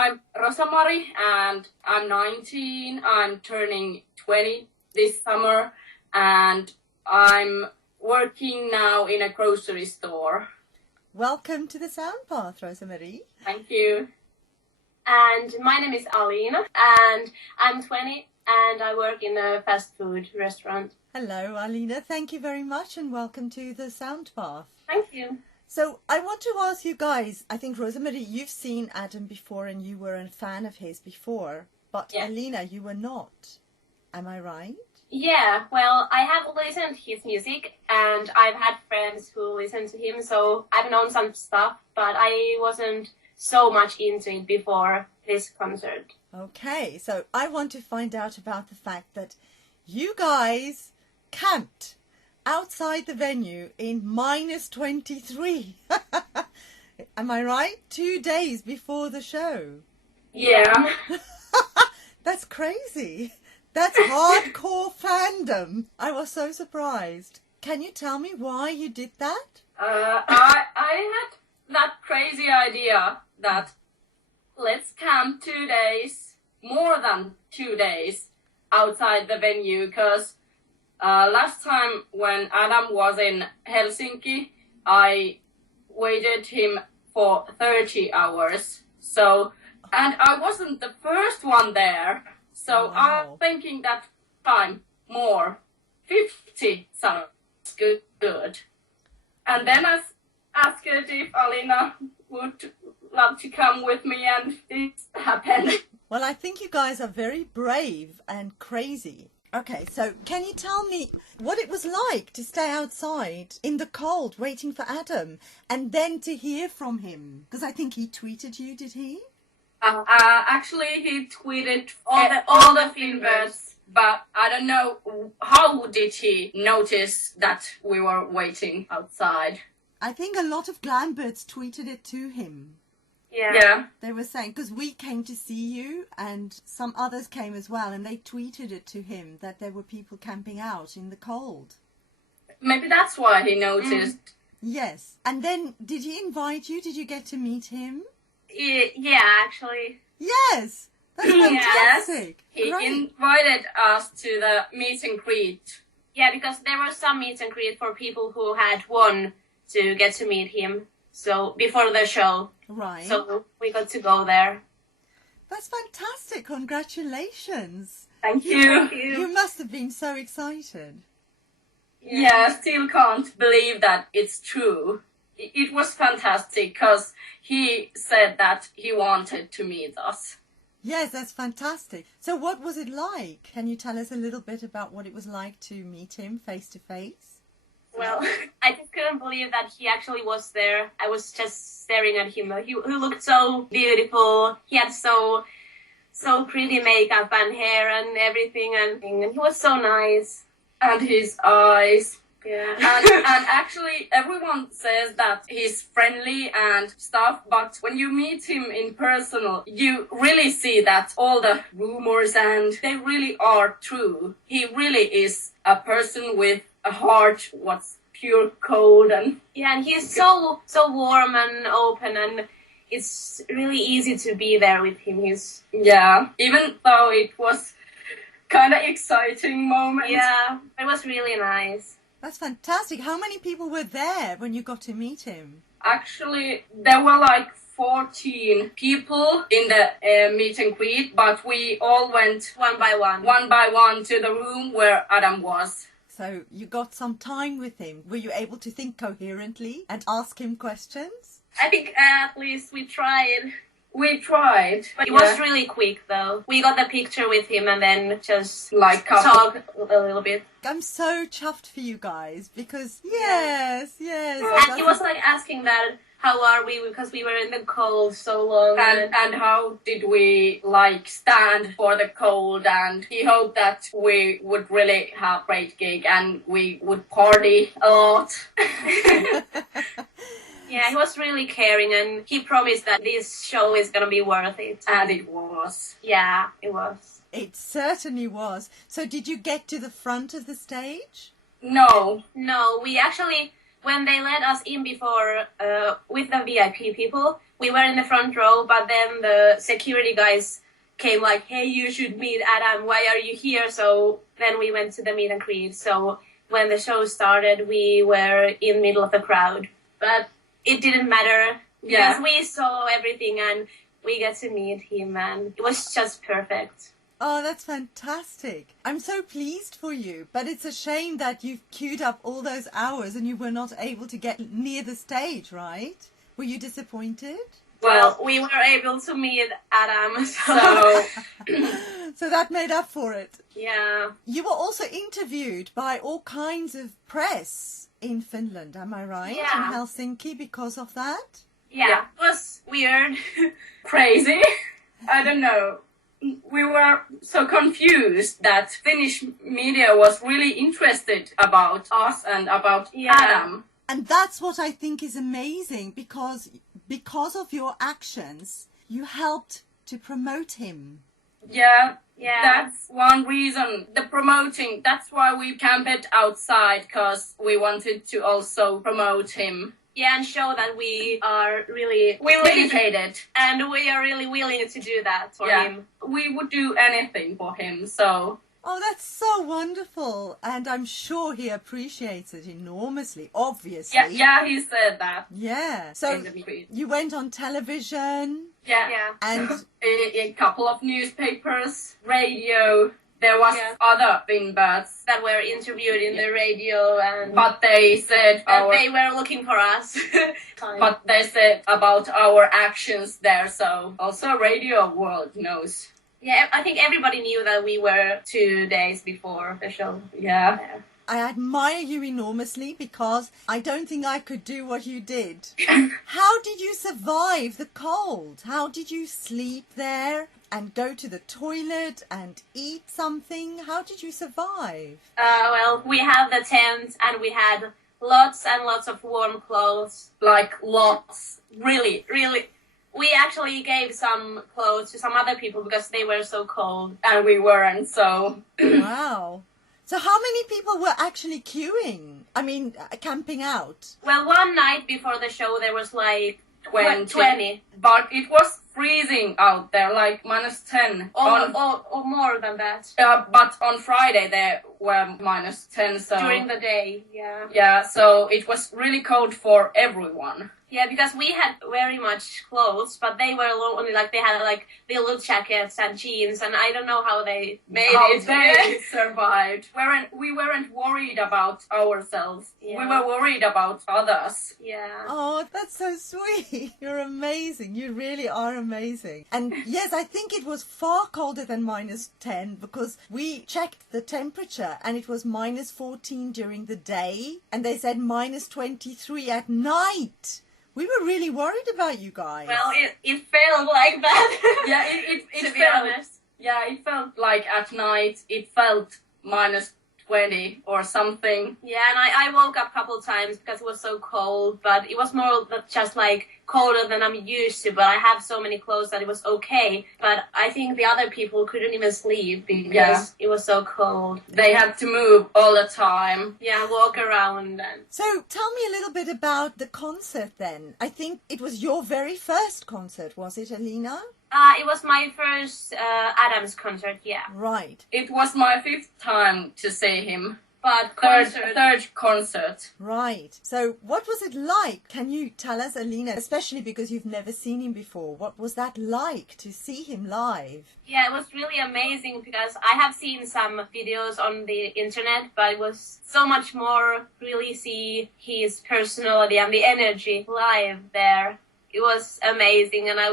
I'm Rosamari and I'm 19. I'm turning 20 this summer and I'm working now in a grocery store. Welcome to the Sound Path, Rosamari. Thank you. And my name is Alina and I'm 20 and I work in a fast food restaurant. Hello, Alina. Thank you very much and welcome to the Sound Path. Thank you. So I want to ask you guys, I think, Rosamari, you've seen Adam before and you were a fan of his before, but Yeah. Alina, you were not. Am I right? Yeah, well, I have listened to his music and I've had friends who listen to him, so I've known some stuff, but I wasn't so much into it before this concert. Okay, so I want to find out about the fact that you guys camped outside the venue in -23. Am I right? 2 days before the show. Yeah. That's crazy. That's hardcore fandom. I was so surprised. Can you tell me why you did that? I had that crazy idea that let's camp 2 days, more than 2 days, outside the venue, because last time when Adam was in Helsinki, I waited him for 30 hours. So, and I wasn't the first one there. So Wow. I'm thinking that time more. 50 sounds good. And then I asked if Alina would love to come with me, and this happened. Well, I think you guys are very brave and crazy. Okay, so can you tell me what it was like to stay outside in the cold waiting for Adam and then to hear from him? Because I think he tweeted you, did he? Actually, he tweeted all the Finlands, but I don't know how did he notice that we were waiting outside. I think a lot of Glambirds tweeted it to him. Yeah. They were saying, because we came to see you and some others came as well, and they tweeted it to him that there were people camping out in the cold. Maybe that's why he noticed. Yes. And then did he invite you? Did you get to meet him? Yeah, actually. Yes. That's fantastic. He Great. invited us to the meet and greet. Yeah, because there was some meet and greet for people who had won to get to meet him. So before the show. Right. So we got to go there. That's fantastic. Congratulations. Thank you. You must have been so excited. Yeah, still can't believe that it's true. It was fantastic because he said that he wanted to meet us. Yes, that's fantastic. So what was it like? Can you tell us a little bit about what it was like to meet him face to face? Well, I just couldn't believe that he actually was there. I was just staring at him. He looked so beautiful. He had so pretty makeup and hair and everything, and he was so nice. And his eyes. Yeah. And actually everyone says that he's friendly and stuff, but when you meet him in person, you really see that all the rumors and they really are true. He really is a person with a heart what's pure cold and Yeah, and he's so warm and open, and it's really easy to be there with him. yeah, even though it was kind of exciting moment. Yeah, it was really nice. That's fantastic. How many people were there when you got to meet him? Actually, there were like 14 people in the meet and greet, but we all went One by one to the room where Adam was. So you got some time with him. Were you able to think coherently and ask him questions? I think at least we tried. We tried. But it was really quick, though. We got the picture with him and then just like talk a little bit. I'm so chuffed for you guys because yes. And he was like asking that, how are we? Because we were in the cold so long. And how did we like stand for the cold, and he hoped that we would really have a great gig and we would party a lot. Yeah, he was really caring, and he promised that this show is gonna be worth it. And it was. Yeah, it was. It certainly was. So did you get to the front of the stage? No. No, we actually when they let us in before with the VIP people, we were in the front row, but then the security guys came like, hey, you should meet Adam, why are you here? So then we went to the meet and greet. So when the show started, we were in the middle of the crowd. But it didn't matter because we saw everything and we got to meet him and it was just perfect. Oh, that's fantastic. I'm so pleased for you, but it's a shame that you've queued up all those hours and you were not able to get near the stage, right? Were you disappointed? Well, we were able to meet Adam, so... So that made up for it. Yeah. You were also interviewed by all kinds of press in Finland, am I right? Yeah. In Helsinki because of that? Yeah, it was weird. Crazy. I don't know. We were so confused that Finnish media was really interested about us and about Adam. And that's what I think is amazing because of your actions, you helped to promote him. Yeah, that's one reason. The promoting, that's why we camped outside, because we wanted to also promote him. Yeah, and show that we are really dedicated. And we are really willing to do that for him. We would do anything for him, so... Oh, that's so wonderful. And I'm sure he appreciates it enormously, obviously. Yeah, he said that. Yeah. So you went on television. Yeah. And a couple of newspapers, radio. There was other Finbirds that were interviewed in the radio, and but they said they were looking for us. But they said about our actions there, so also radio world knows. Yeah, I think everybody knew that we were 2 days before the show. Yeah. I admire you enormously because I don't think I could do what you did. How did you survive the cold? How did you sleep there and go to the toilet and eat something? How did you survive? Well, we had the tent and we had lots and lots of warm clothes. Like lots. Really. We actually gave some clothes to some other people because they were so cold. And we weren't, so... Wow. So how many people were actually queuing? I mean, camping out? Well, one night before the show there was like 20. But it was freezing out there, like -10. Or more than that. But on Friday there were -10, so... During the day, Yeah, so it was really cold for everyone. Yeah, because we had very much clothes, but they were only like, they had like little jackets and jeans, and I don't know how they made it. They survived. We weren't worried about ourselves. Yeah. We were worried about others. Yeah. Oh, that's so sweet. You're amazing. You really are amazing. And yes, I think it was far colder than -10 because we checked the temperature and it was -14 during the day, and they said -23 at night. We were really worried about you guys. Well, it felt like that. Yeah, it to be felt, honest. Yeah, it felt like at night it felt -20 or something. Yeah, and I woke up a couple times because it was so cold, but it was more just like colder than I'm used to, but I have so many clothes that it was okay. But I think the other people couldn't even sleep because it was so cold. They had to move all the time. Yeah, walk around. And... So tell me a little bit about the concert then. I think it was your very first concert, was it, Alina? It was my first Adams concert, yeah. Right. It was my 5th time to see him. But third concert. Right. So what was it like? Can you tell us, Alina, especially because you've never seen him before, what was that like to see him live? Yeah, it was really amazing because I have seen some videos on the internet, but it was so much more really see his personality and the energy live there. It was amazing, and I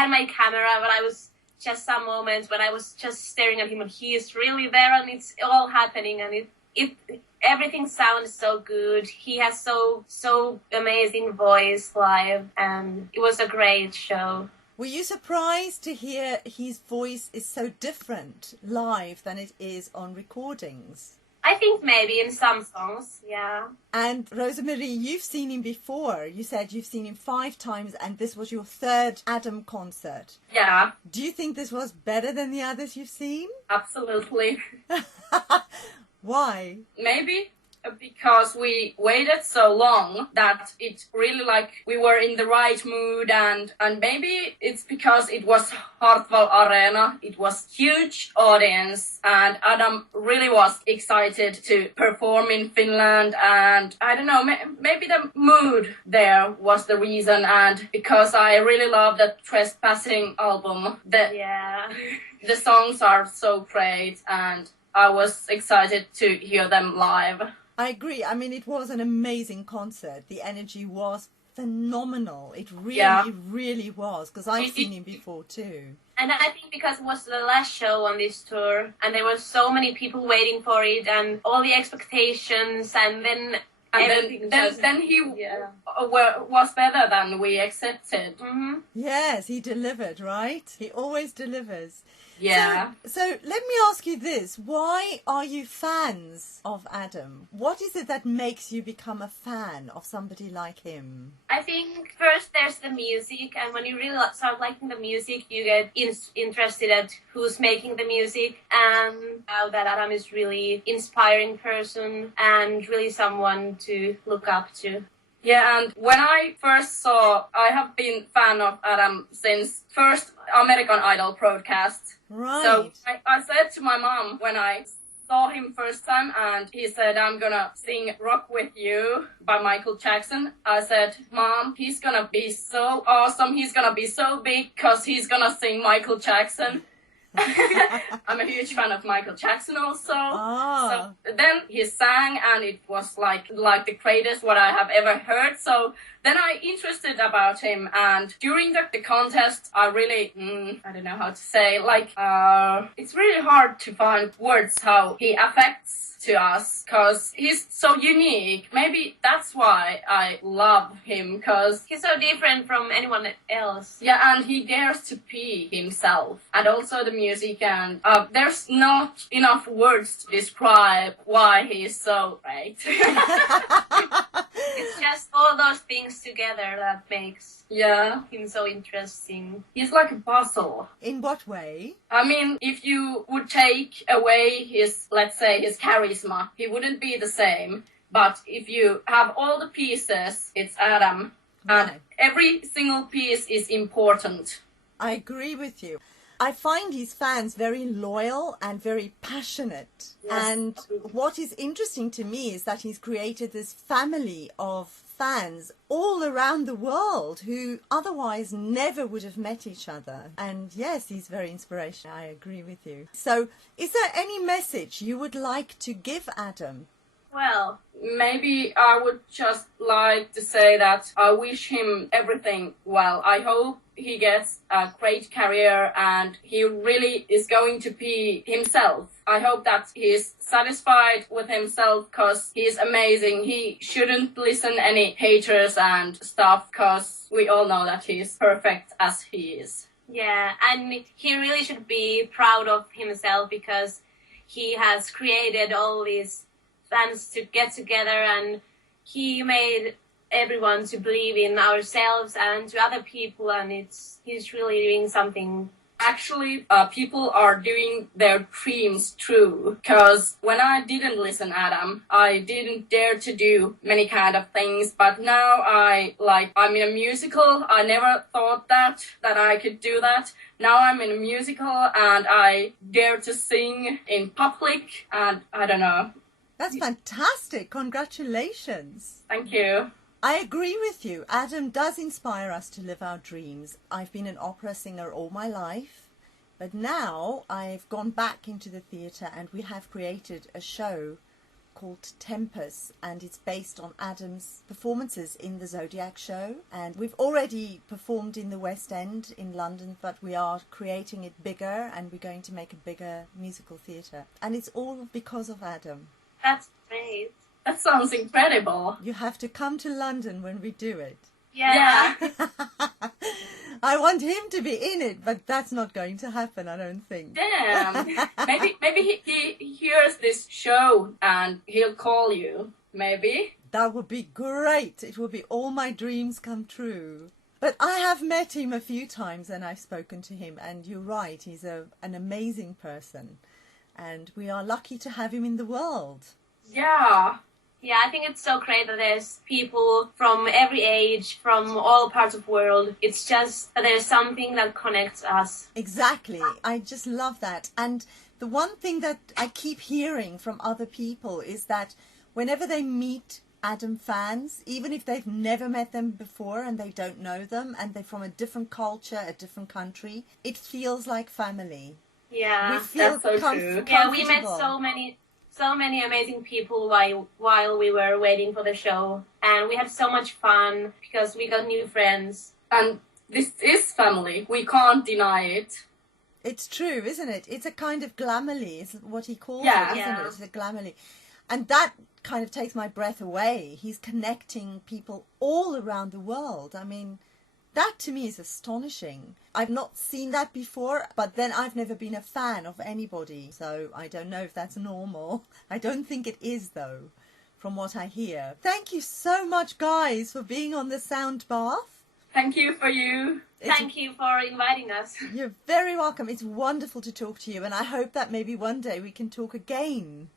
had my camera, but I was just some moments when I was just staring at him and he is really there and it's all happening and everything sounds so good. He has so amazing voice live and it was a great show. Were you surprised to hear his voice is so different live than it is on recordings? I think maybe in some songs, yeah. And Rosemarie, you've seen him before. You said you've seen him 5 times and this was your 3rd Adam concert. Yeah. Do you think this was better than the others you've seen? Absolutely. Why? Maybe because we waited so long that it really like we were in the right mood, and maybe it's because it was Hartwall Arena. It was huge audience, and Adam really was excited to perform in Finland, and I don't know, maybe the mood there was the reason, and because I really love the Trespassing album. The songs are so great, and I was excited to hear them live. I agree. I mean, it was an amazing concert. The energy was phenomenal. It really was, because I've seen him before too. And I think because it was the last show on this tour, and there were so many people waiting for it, and all the expectations, and then he was better than we accepted. Mm-hmm. Yes, he delivered, right? He always delivers. Yeah. So let me ask you this. Why are you fans of Adam? What is it that makes you become a fan of somebody like him? I think first there's the music, and when you really start liking the music, you get interested at who's making the music, and how that Adam is really inspiring person and really someone to look up to. Yeah, and when I first saw, I have been fan of Adam since first American Idol broadcast. Right. So I said to my mom when I saw him first time, and he said, I'm gonna sing Rock With You by Michael Jackson. I said, Mom, he's gonna be so awesome. He's gonna be so big because he's gonna sing Michael Jackson. I'm a huge fan of Michael Jackson also. So then he sang, and it was like the greatest what I have ever heard. So then I interested about him, and during the contest I really I don't know how to say, like it's really hard to find words how he affects to us, because he's so unique. Maybe that's why I love him, because he's so different from anyone else. Yeah, and he dares to be himself. And also the music, and there's not enough words to describe why he's so great. It's just all those things together that makes him so interesting. He's like a puzzle. In what way? I mean, if you would take away his, let's say, his charisma, he wouldn't be the same. But if you have all the pieces, it's Adam. And every single piece is important. I agree with you. I find his fans very loyal and very passionate. Yes. And what is interesting to me is that he's created this family of fans all around the world who otherwise never would have met each other. And yes, he's very inspirational. I agree with you. So is there any message you would like to give Adam? Well, maybe I would just like to say that I wish him everything well. I hope he gets a great career and he really is going to be himself. I hope that he's satisfied with himself because he's amazing. He shouldn't listen any haters and stuff because we all know that he's perfect as he is. Yeah, and he really should be proud of himself because he has created all these fans to get together, and he made everyone to believe in ourselves and to other people, and he's really doing something. Actually, people are doing their dreams true, because when I didn't listen Adam, I didn't dare to do many kind of things, but now I'm in a musical. I never thought that I could do that. Now I'm in a musical and I dare to sing in public, and I don't know. That's fantastic. Congratulations. Thank you. I agree with you. Adam does inspire us to live our dreams. I've been an opera singer all my life, but now I've gone back into the theatre and we have created a show called Tempest, and it's based on Adam's performances in the Zodiac show. And we've already performed in the West End in London, but we are creating it bigger and we're going to make a bigger musical theatre. And it's all because of Adam. That's great. That sounds incredible. You have to come to London when we do it. Yeah. I want him to be in it, but that's not going to happen, I don't think. Damn. maybe he hears this show and he'll call you. Maybe. That would be great. It will be all my dreams come true. But I have met him a few times and I've spoken to him, and you're right, he's an amazing person. And we are lucky to have him in the world. Yeah. Yeah, I think it's so great that there's people from every age, from all parts of the world. It's just that there's something that connects us. Exactly. I just love that. And the one thing that I keep hearing from other people is that whenever they meet Adam fans, even if they've never met them before and they don't know them and they're from a different culture, a different country, it feels like family. Yeah, We feel that's so true. yeah, we met comfortable. so many amazing people while we were waiting for the show, and we had so much fun because we got new friends. And this is family. We can't deny it. It's true, isn't it? It's a kind of glamorly, is what he calls Yeah. it, isn't Yeah. it? It's a glamorly. And that kind of takes my breath away. He's connecting people all around the world. I mean, that to me is astonishing. I've not seen that before, but then I've never been a fan of anybody, so I don't know if that's normal. I don't think it is, though, from what I hear. Thank you so much, guys, for being on the Sound Bath. Thank you for you. Thank you for inviting us. You're very welcome. It's wonderful to talk to you, and I hope that maybe one day we can talk again.